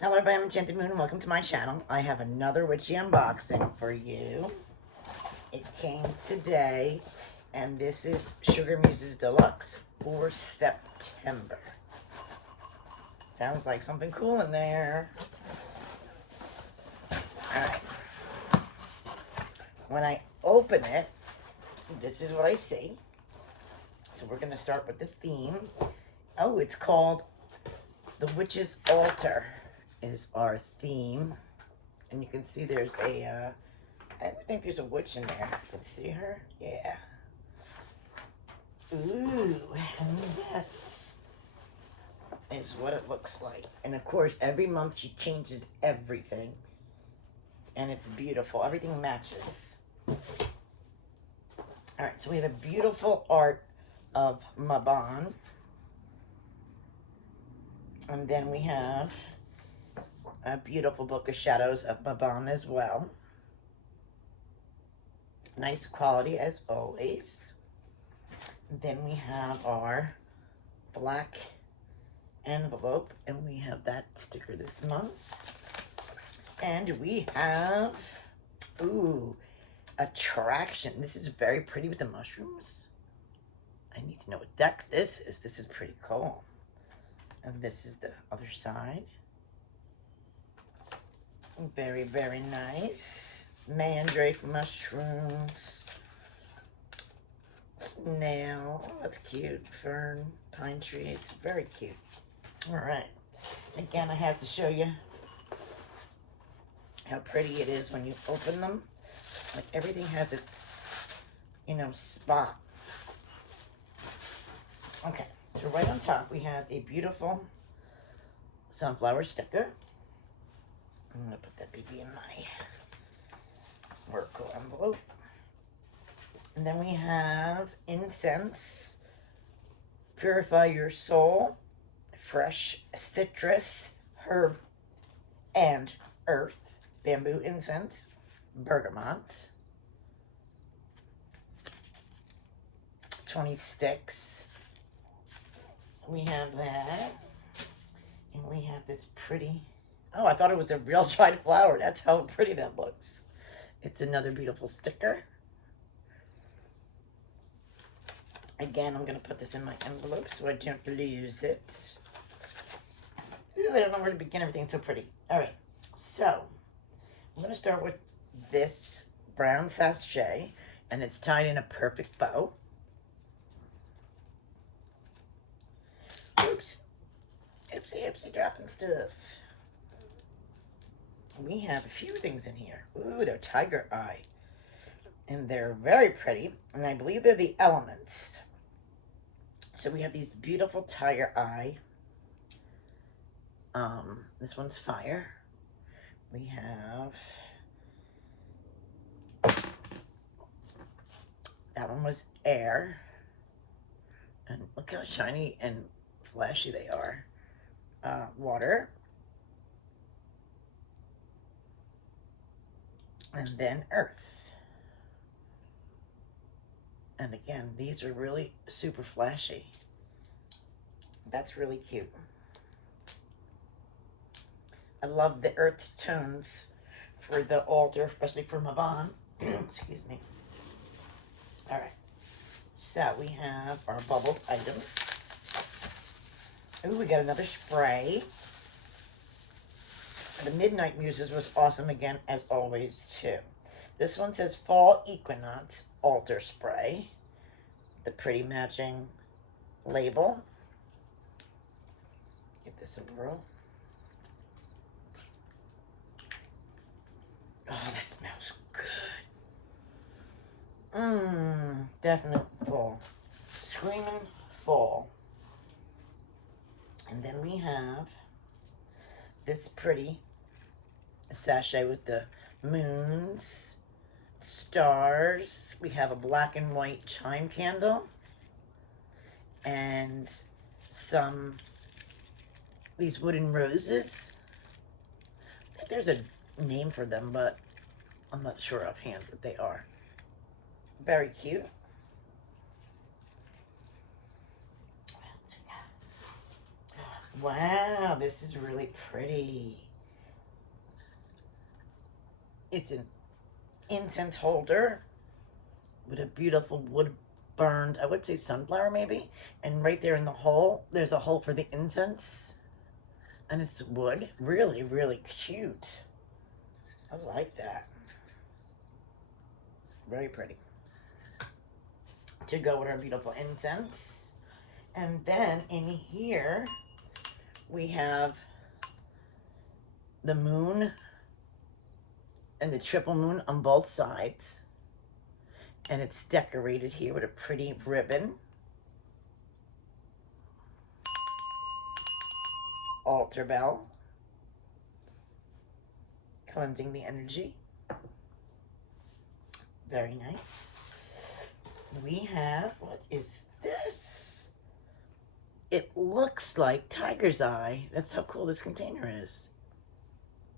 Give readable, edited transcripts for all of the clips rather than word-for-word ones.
Hello everybody, I'm Enchanted Moon and welcome to my channel. I have another witchy unboxing for you. It came today and this is SugarMuses Deluxe for September. Sounds like something cool in there. Alright. When I open it, this is what I see. So we're going to start with the theme. Oh, it's called The Witch's Altar is our theme. And you can see there's a, I think there's a witch in there. You can see her? Yeah. Ooh, and this is what it looks like. And of course, every month she changes everything. And it's beautiful. Everything matches. Alright, so we have a beautiful art of Mabon. And then we have a beautiful book of shadows of Mabon as well. Nice quality as always. And then we have our black envelope, and we have that sticker this month. And we have, ooh, attraction. This is very pretty with the mushrooms. I need to know what deck this is. This is pretty cool. And this is the other side. Very, very nice. Mandrake mushrooms. Snail. Oh, that's cute. Fern. Pine trees. Very cute. Alright. Again, I have to show you how pretty it is when you open them. Like everything has its, spot. Okay. So right on top we have a beautiful sunflower sticker. I'm going to put that baby in my Oracle envelope. And then we have incense, purify your soul, fresh citrus, herb, and earth, bamboo incense, bergamot, 20 sticks. We have that. And we have this pretty, oh, I thought it was a real dried flower. That's how pretty that looks. It's another beautiful sticker. Again, I'm going to put this in my envelope so I don't lose it. Ooh, I don't know where to begin. Everything's so pretty. All right, so I'm going to start with this brown sachet, and it's tied in a perfect bow. Oops. Oopsie, oopsie, dropping stuff. We have a few things in here. Ooh, they're tiger eye. And they're very pretty. And I believe they're the elements. So we have these beautiful tiger eye. This one's fire. We have... that one was air. And look how shiny and flashy they are. Water. And then earth. And again, these are really super flashy. That's really cute. I love the earth tones for the altar, especially for Mabon. Excuse me. All right. So we have our bubbled item. Ooh, we got another spray. The Midnight Muses was awesome again, as always, too. This one says Fall Equinox Altar Spray. The pretty matching label. Give this a whirl. Oh, that smells good. Definite fall. Screaming fall. And then we have this pretty sachet with the moons, stars. We have a black and white chime candle. And these wooden roses. I think there's a name for them, but I'm not sure offhand what they are. Very cute. Wow, this is really pretty. It's an incense holder with a beautiful wood burned, I would say sunflower maybe. And right there in the hole, there's a hole for the incense. And it's wood. Really, really cute. I like that. Very pretty. To go with our beautiful incense. And then in here, we have the moon and the triple moon on both sides. And it's decorated here with a pretty ribbon. Altar bell. Cleansing the energy. Very nice. We have, what is this? It looks like tiger's eye. That's how cool this container is.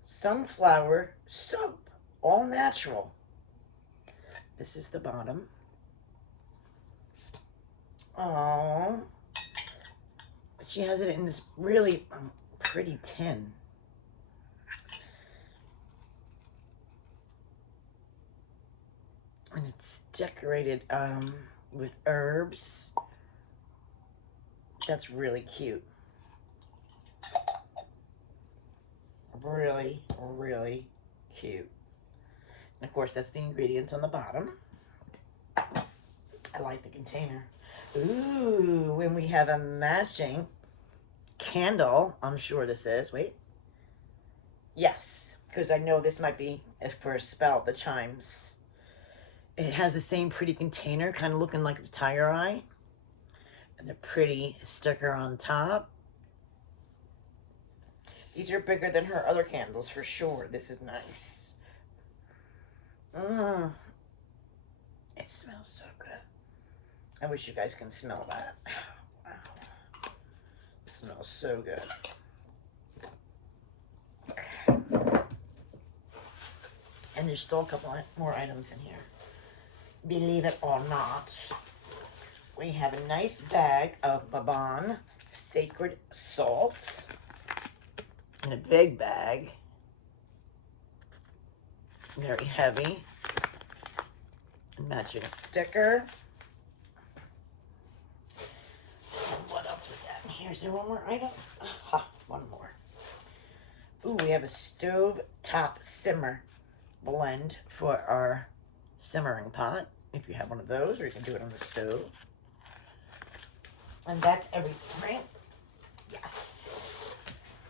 Sunflower soap, all natural. This is the bottom. Oh, she has it in this really pretty tin. And it's decorated with herbs. That's really cute. Really, really cute. And of course, that's the ingredients on the bottom. I like the container. Ooh, and we have a matching candle. I'm sure this is. Wait. Yes, because I know this might be for a spell, the chimes. It has the same pretty container, kind of looking like the tiger eye. And the pretty sticker on top. These are bigger than her other candles for sure. This is nice. It smells so good. I wish you guys can smell that. Wow. It smells so good. Okay. And there's still a couple more items in here. Believe it or not, we have a nice bag of Babon sacred salts in a big bag. Very heavy. And matching sticker. And what else we got in here? Is there one more item? One more. Ooh, we have a stove top simmer blend for our simmering pot. If you have one of those, or you can do it on the stove. And that's everything, right? Yes.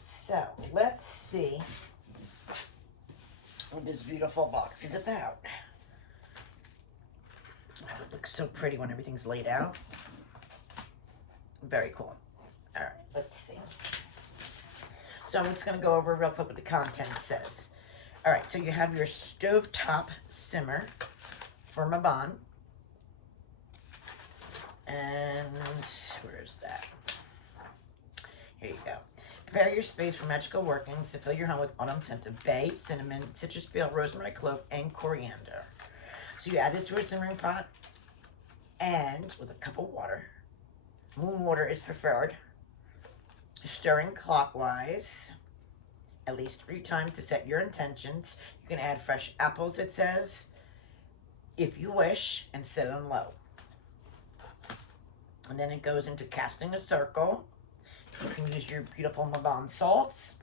So, let's see what this beautiful box is about. Oh, it looks so pretty when everything's laid out. Very cool. All right, let's see. So I'm just going to go over real quick what the content says. All right, so you have your stovetop simmer for Mabon. And where is that? Here you go. Prepare your space for magical workings to fill your home with autumn scent of bay, cinnamon, citrus peel, rosemary clove, and coriander. So you add this to a simmering pot and with a cup of water. Moon water is preferred. Stirring clockwise at least 3 times to set your intentions. You can add fresh apples, it says, if you wish, and set it on low. And then it goes into casting a circle. You can use your beautiful Mabon salts,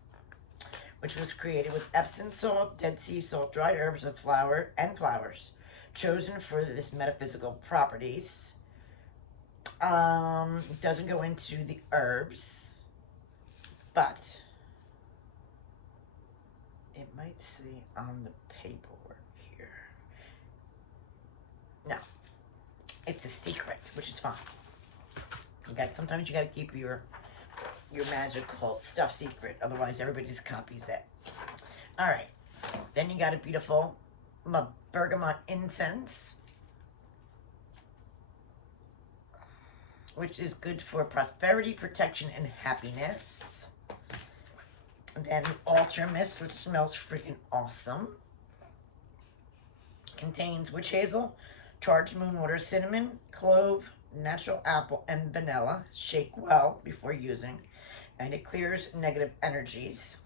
which was created with Epsom salt, Dead Sea salt, dried herbs of flower and flowers, chosen for this metaphysical properties. It doesn't go into the herbs, but it might say on the paperwork here. No, it's a secret, which is fine. Sometimes you gotta keep your magical stuff secret, otherwise everybody just copies it. All right, then you got a beautiful bergamot incense, which is good for prosperity, protection, and happiness. And then the altar mist, which smells freaking awesome. Contains witch hazel, charged moon water, cinnamon, clove, natural apple, and vanilla. Shake well before using. and it clears negative energies.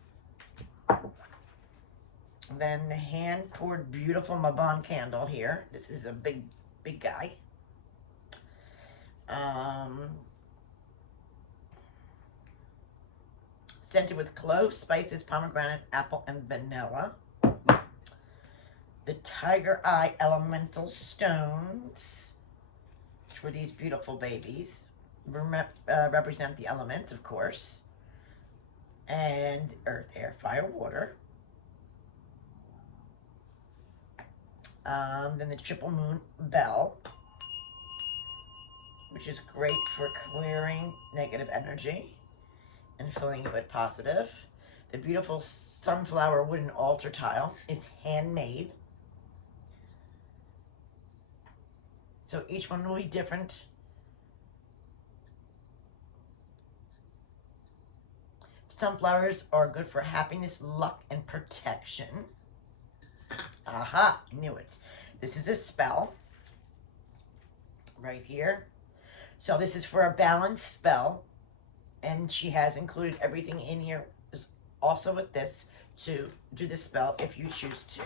Then the hand poured beautiful Mabon candle here. This is a big guy. Scented with cloves, spices, pomegranate, apple, and vanilla. The Tiger Eye Elemental Stones for these beautiful babies. Represent the elements, of course. And earth, air, fire, water. Then the Triple Moon Bell, which is great for clearing negative energy and filling it with positive. The beautiful sunflower wooden altar tile is handmade. So each one will be different. Sunflowers are good for happiness, luck, and protection. Aha, I knew it. This is a spell right here. So this is for a balanced spell. And she has included everything in here also with this to do the spell if you choose to.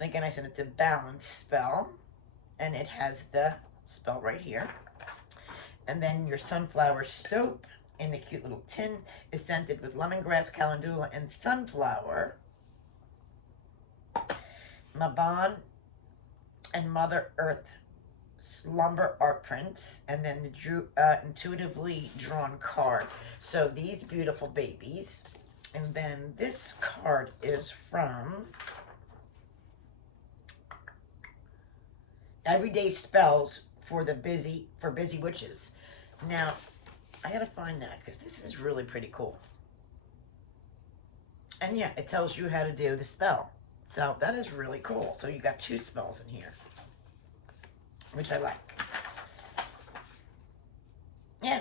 And again, I said it's a balanced spell. And it has the spell right here. And then your sunflower soap in the cute little tin is scented with lemongrass, calendula, and sunflower. Mabon and Mother Earth slumber art prints, and then the intuitively drawn card. So these beautiful babies. And then this card is from Everyday Spells for Busy Witches. Now, I gotta find that because this is really pretty cool. And yeah, it tells you how to do the spell. So that is really cool. So you got 2 spells in here, which I like. Yeah.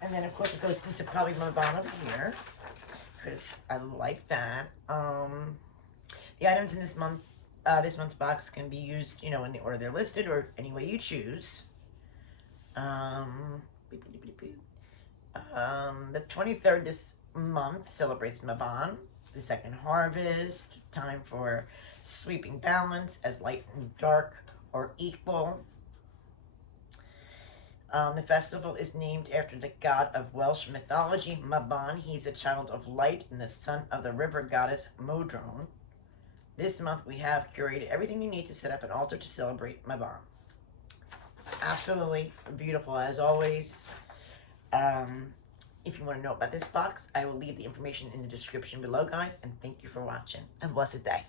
And then, of course, it goes into probably Mabon over here because I like that. The items in this month's box can be used, in the order they're listed or any way you choose. The 23rd this month celebrates Mabon, the second harvest, time for sweeping balance as light and dark are equal. The festival is named after the god of Welsh mythology, Mabon. He's a child of light and the son of the river goddess Modron. This month we have curated everything you need to set up an altar to celebrate Mabon. Absolutely beautiful as always. If you want to know about this box, I will leave the information in the description below, guys. And thank you for watching. Have a blessed day.